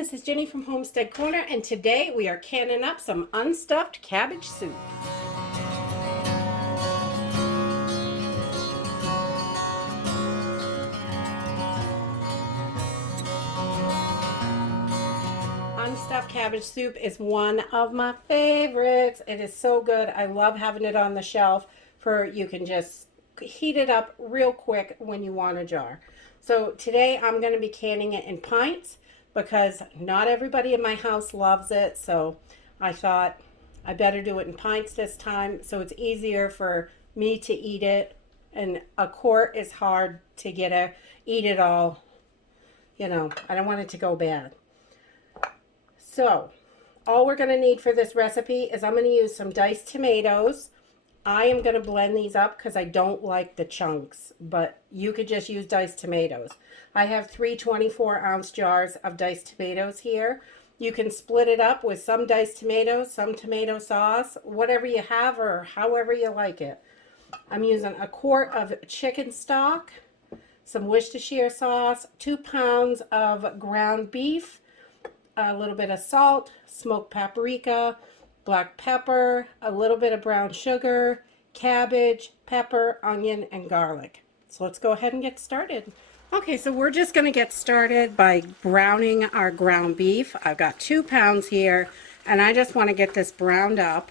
this is Jenny from Homestead Corner, and today we are canning up some unstuffed cabbage soup. Unstuffed cabbage soup is one of my favorites. It is so good. I love having it on the shelf you can just heat it up real quick when you want a jar. So today I'm going to be canning it in pints because not everybody in my house loves it. So I thought I better do it in pints this time so it's easier for me to eat it. And a quart is hard to eat it all. You know, I don't want it to go bad. So all we're going to need for this recipe is I'm going to use some diced tomatoes. I am going to blend these up because I don't like the chunks, but you could just use diced tomatoes. I have 3 24-ounce jars of diced tomatoes here. You can split it up with some diced tomatoes, some tomato sauce, whatever you have or however you like it. I'm using a quart of chicken stock, some Worcestershire sauce, 2 pounds of ground beef, a little bit of salt, smoked paprika, black pepper, a little bit of brown sugar, cabbage, pepper, onion, and garlic. So let's go ahead and get started. Okay, so we're just going to get started by browning our ground beef. I've got 2 pounds here, and I just want to get this browned up.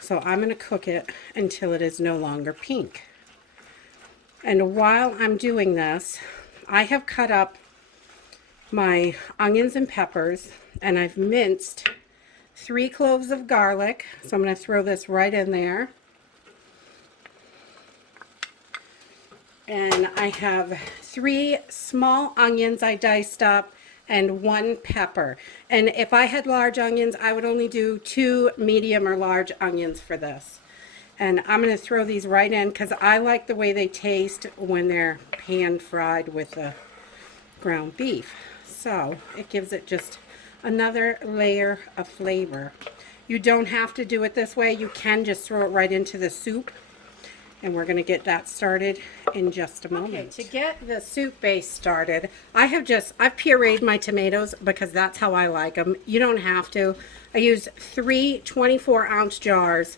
So I'm going to cook it until it is no longer pink. And while I'm doing this, I have cut up my onions and peppers, and I've minced 3 cloves of garlic, so I'm going to throw this right in there. And I have 3 small onions I diced up and 1 pepper. And if I had large onions, I would only do 2 medium or large onions for this. And I'm going to throw these right in because I like the way they taste when they're pan fried with the ground beef. So it gives it just another layer of flavor. You don't have to do it this way. You can just throw it right into the soup. And we're going to get that started in just a moment. Okay, to get the soup base started, I've pureed my tomatoes because that's how I like them. You don't have to. I use 3 24-ounce jars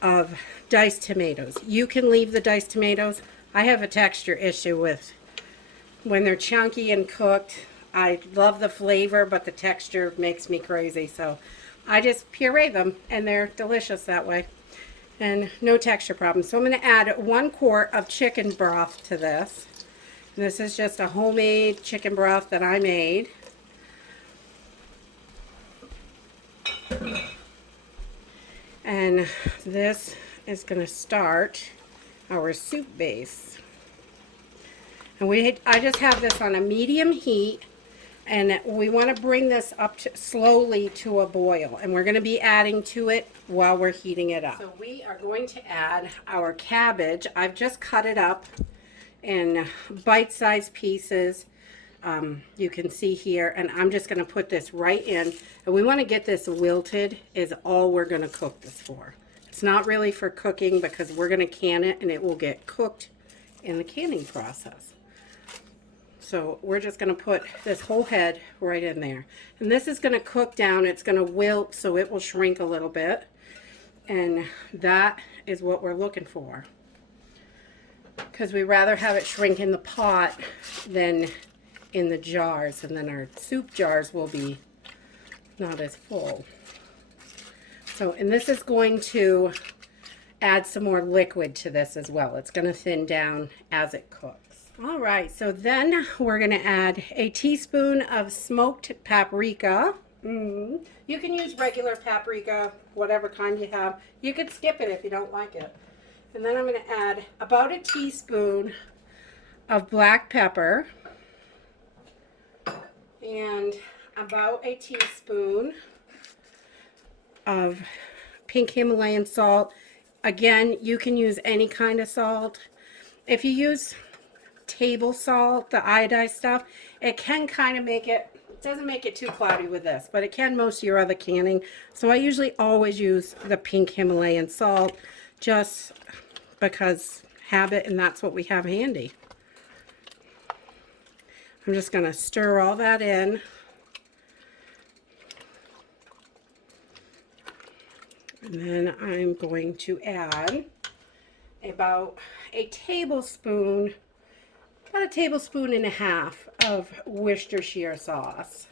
of diced tomatoes. You can leave the diced tomatoes. I have a texture issue with when they're chunky and cooked. I love the flavor, but the texture makes me crazy. So I just puree them, and they're delicious that way. And no texture problem. So I'm going to add 1 quart of chicken broth to this. And this is just a homemade chicken broth that I made. And this is going to start our soup base. And I just have this on a medium heat. And we want to bring this up slowly to a boil. And we're going to be adding to it while we're heating it up. So we are going to add our cabbage. I've just cut it up in bite-sized pieces. You can see here. And I'm just going to put this right in. And we want to get this wilted is all we're going to cook this for. It's not really for cooking because we're going to can it and it will get cooked in the canning process. So we're just going to put this whole head right in there. And this is going to cook down. It's going to wilt so it will shrink a little bit. And that is what we're looking for. Because we rather have it shrink in the pot than in the jars. And then our soup jars will be not as full. So, and this is going to add some more liquid to this as well. It's going to thin down as it cooks. All right, so then we're going to add a teaspoon of smoked paprika. You can use regular paprika, whatever kind you have. You could skip it if you don't like it. And then I'm going to add about a teaspoon of black pepper and about a teaspoon of pink Himalayan salt. Again, you can use any kind of salt. If you use table salt, the iodized stuff, it can kind of make it doesn't make it too cloudy with this, but it can most of your other canning. So I usually always use the pink Himalayan salt just because habit, and that's what we have handy. I'm just going to stir all that in. And then I'm going to add about a tablespoon, about a tablespoon and a half of Worcestershire sauce.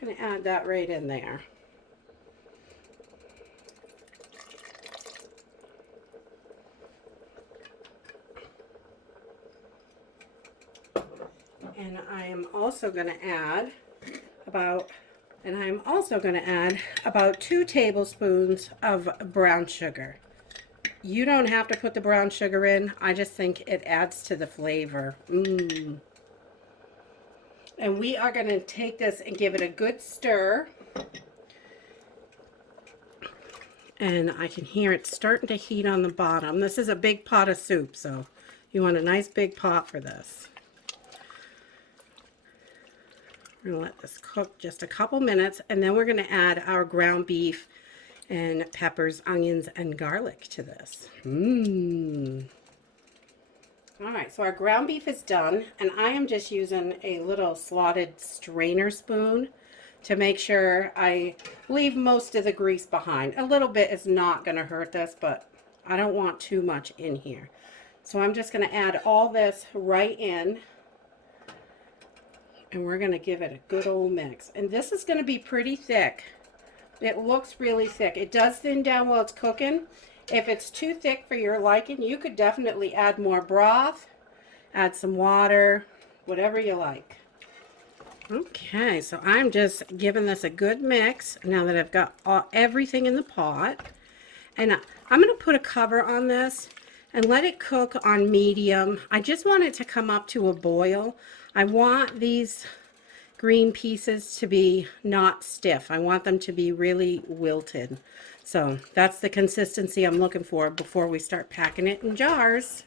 I'm going to add that right in there. And I am also going to add about 2 tablespoons of brown sugar. You don't have to put the brown sugar in. I just think it adds to the flavor. And we are going to take this and give it a good stir. And I can hear it starting to heat on the bottom. This is a big pot of soup, so you want a nice big pot for this. We're going to let this cook just a couple minutes, and then we're going to add our ground beef and peppers, onions, and garlic to this. All right, so our ground beef is done, and I am just using a little slotted strainer spoon to make sure I leave most of the grease behind. A little bit is not going to hurt this, but I don't want too much in here. So I'm just going to add all this right in. And we're going to give it a good old mix. And this is going to be pretty thick. It looks really thick. It does thin down while it's cooking. If it's too thick for your liking, you could definitely add more broth, add some water, whatever you like. Okay, so I'm just giving this a good mix now that I've got everything in the pot. And I'm going to put a cover on this and let it cook on medium. I just want it to come up to a boil. I want these green pieces to be not stiff. I want them to be really wilted. So that's the consistency I'm looking for before we start packing it in jars.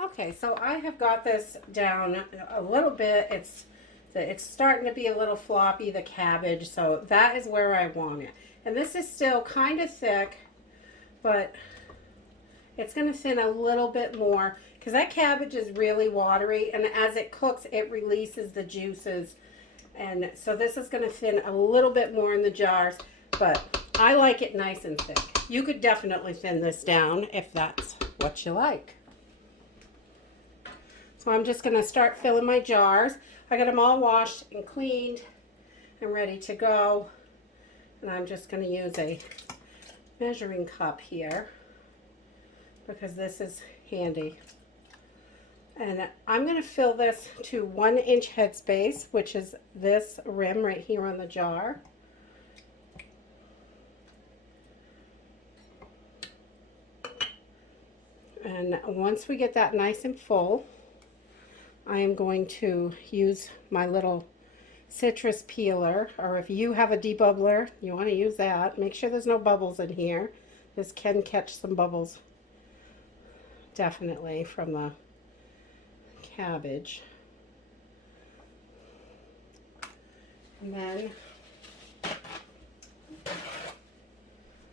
Okay, so I have got this down a little bit. It's starting to be a little floppy, the cabbage, so that is where I want it. And this is still kind of thick, but it's going to thin a little bit more because that cabbage is really watery, and as it cooks, it releases the juices. And so this is going to thin a little bit more in the jars, but I like it nice and thick. You could definitely thin this down if that's what you like. So I'm just going to start filling my jars. I got them all washed and cleaned and ready to go. And I'm just going to use a measuring cup here because this is handy. And I'm going to fill this to 1 inch headspace, which is this rim right here on the jar. And once we get that nice and full, I am going to use my little citrus peeler, or if you have a debubbler, you want to use that. Make sure there's no bubbles in here. This can catch some bubbles, definitely, from the cabbage. And then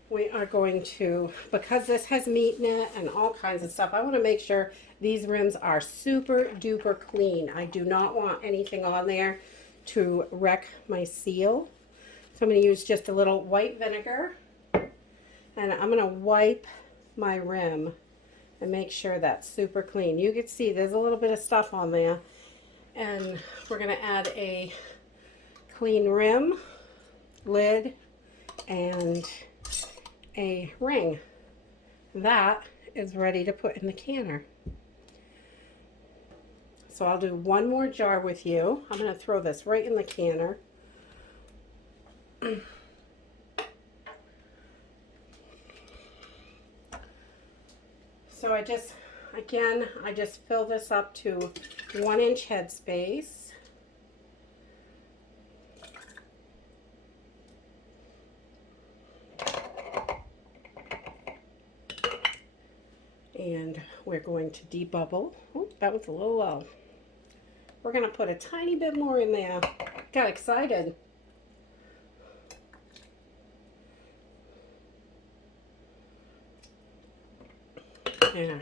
we are going to, because this has meat in it and all kinds of stuff, I want to make sure these rims are super duper clean. I do not want anything on there to wreck my seal. So I'm going to use just a little white vinegar, and I'm going to wipe my rim and make sure that's super clean. You can see there's a little bit of stuff on there, and we're going to add a clean rim, lid, and a ring. That is ready to put in the canner. So I'll do one more jar with you. I'm going to throw this right in the canner. So I just fill this up to 1 inch headspace. And we're going to debubble. Oh, that was a little low. We're going to put a tiny bit more in there. Got excited. Yeah.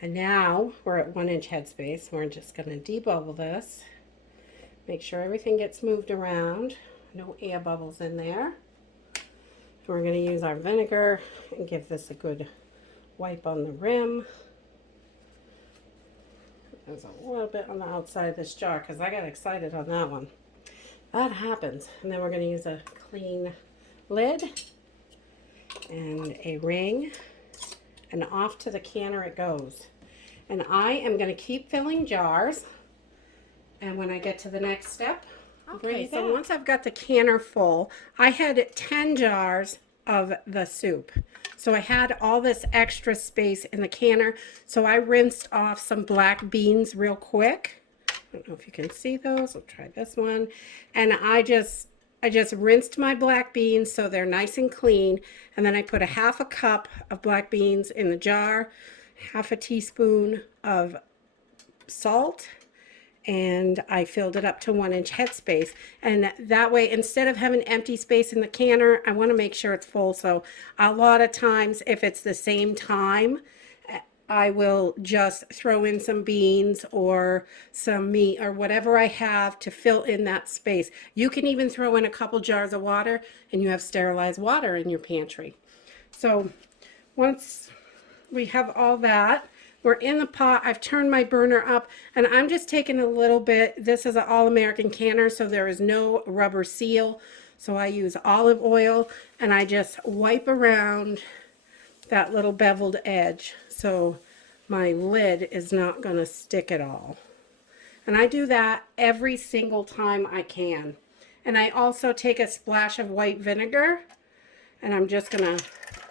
And now we're at 1 inch headspace. We're just going to debubble this. Make sure everything gets moved around. no air bubbles in there. We're going to use our vinegar and give this a good wipe on the rim. There's a little bit on the outside of this jar because I got excited on that one. That happens. And then we're going to use a clean lid and a ring, and off to the canner it goes. And I am going to keep filling jars, and when I get to the next step, okay, so once I've got the canner full, I had 10 jars of the soup. So I had all this extra space in the canner, so I rinsed off some black beans real quick. I don't know if you can see those. I'll try this one. And I just rinsed my black beans so they're nice and clean, and then I put a half a cup of black beans in the jar, half a teaspoon of salt, and I filled it up to 1-inch headspace. And that way, instead of having empty space in the canner, I want to make sure it's full. So a lot of times, if it's the same time, I will just throw in some beans or some meat or whatever I have to fill in that space. You can even throw in a couple jars of water and you have sterilized water in your pantry. So once we have all that, we're in the pot. I've turned my burner up and I'm just taking a little bit. This is an all-American canner, so there is no rubber seal. So I use olive oil and I just wipe around that little beveled edge so my lid is not going to stick at all. And I do that every single time I can. And I also take a splash of white vinegar and I'm just going to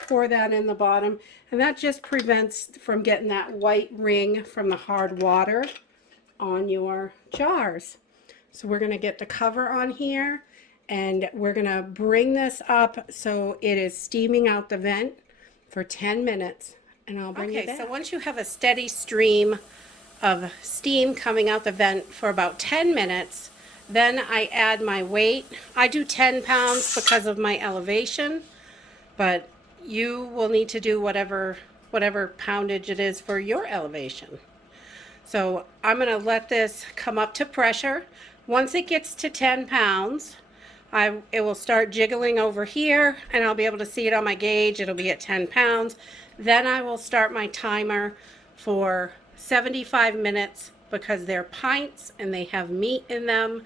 pour that in the bottom, and that just prevents from getting that white ring from the hard water on your jars. So we're going to get the cover on here and we're going to bring this up so it is steaming out the vent for 10 minutes, and I'll bring it back. So once you have a steady stream of steam coming out the vent for about 10 minutes, then I add my weight. I do 10 pounds because of my elevation, but you will need to do whatever poundage it is for your elevation. So I'm going to let this come up to pressure. Once it gets to 10 pounds, it will start jiggling over here, and I'll be able to see it on my gauge. It'll be at 10 pounds. Then I will start my timer for 75 minutes because they're pints and they have meat in them.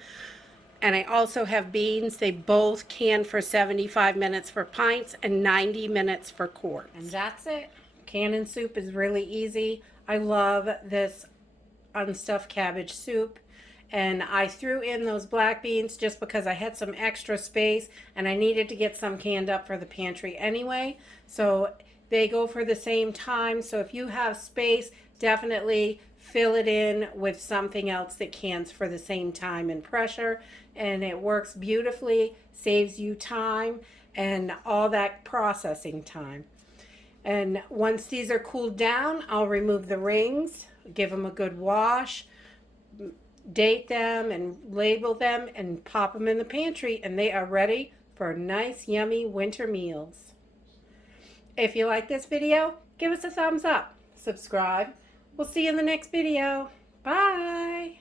And I also have beans. They both can for 75 minutes for pints and 90 minutes for quarts. And that's it. Canning soup is really easy. I love this unstuffed cabbage soup. And I threw in those black beans just because I had some extra space and I needed to get some canned up for the pantry anyway. So they go for the same time. So if you have space, definitely fill it in with something else that cans for the same time and pressure. And it works beautifully, saves you time and all that processing time. And once these are cooled down, I'll remove the rings, give them a good wash, date them and label them and pop them in the pantry, and they are ready for nice yummy winter meals. If you like this video, give us a thumbs up, subscribe. We'll see you in the next video. Bye.